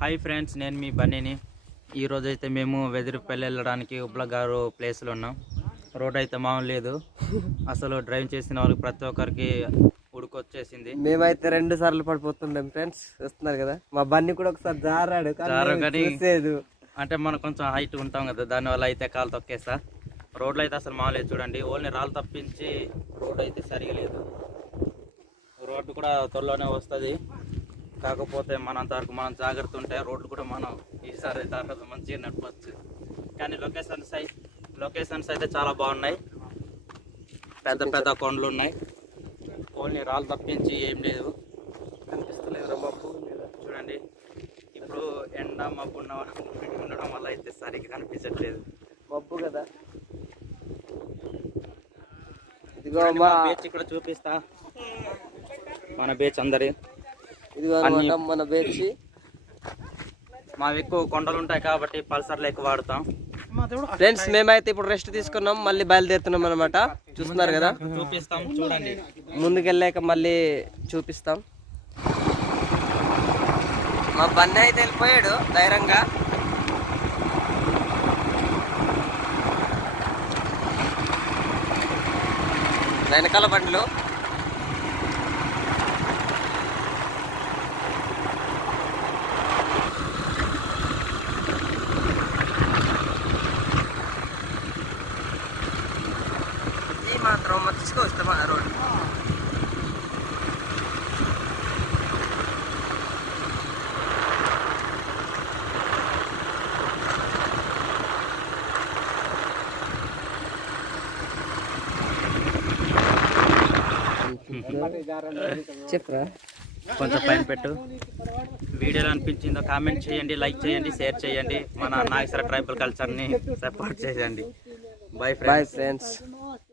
Hi friends నేను మీ బన్నీని. ఈరోజు అయితే మేము వెదిరిపల్లి వెళ్ళడానికి ఉబ్లగారు ప్లేస్లో ఉన్నాం. రోడ్ అయితే మామూలు లేదు. అసలు డ్రైవ్ చేసిన వాళ్ళకి ప్రతి ఒక్కరికి ఉడుకొచ్చేసింది. మేమైతే రెండు సార్లు పడిపోతుండే ఫ్రెండ్స్ వస్తున్నారు కదా? మా బన్ని కూడా ఒకసారి జారాడు చూసేది. అంటే మనం కొంచెం హైట్ ఉంటాం కదా దానివల్ల అయితే కాలు తొక్కేస్తా. రోడ్లు అయితే అసలు మామూలు చూడండి. ఓన్లీ రాళ్ళు తప్పించి రోడ్ అయితే సరిగా లేదు. రోడ్డు కూడా త్వరలోనే వస్తుంది. కాకపోతే మనంత వరకు మనం జాగ్రత్త ఉంటే రోడ్లు కూడా మనం ఈసారి తర్వాత మంచిగా నడపచ్చు కానీ లొకేషన్స్ అయి లొకేషన్స్ అయితే చాలా బాగున్నాయి. పెద్ద పెద్ద కొండలు ఉన్నాయి. ఓన్లీ రాళ్ళు తప్పించి ఏం లేదు. కనిపిస్తలేదు మబ్బు చూడండి. ఇప్పుడు ఎండ మబ్బు ఉన్న ఉండడం వల్ల అయితే సరిగ్గా కనిపించట్లేదు. మబ్బు కదా. ఇదిగో మా బీచ్ కూడా చూపిస్తా. మన బీచ్ అందరి. అనమాట మన బేర్చి ఎక్కువ కొండలు ఉంటాయి కాబట్టి పల్సర్లు ఎక్కువ వాడతాం. ఫ్రెండ్స్ మేమైతే ఇప్పుడు రెస్ట్ తీసుకున్నాం మళ్ళీ బయలుదేరుతున్నాం అనమాట చూస్తున్నారు కదా? చూపిస్తాం చూడండి. ముందుకెళ్ళాక మళ్ళీ చూపిస్తాం. మా బన్నీ అయితే వెళ్ళిపోయాడు ధైర్యంగా. వెనకాల బండ్లు. మాత్రం చెప్పరా? కొంచెం పైన పెట్టు. వీడియోలో అనిపించిందో కామెంట్ చేయండి లైక్ చేయండి షేర్ చేయండి. మన నాగేశ్వర ట్రైబల్ కల్చర్ని సపోర్ట్ చేయండి. Bye friends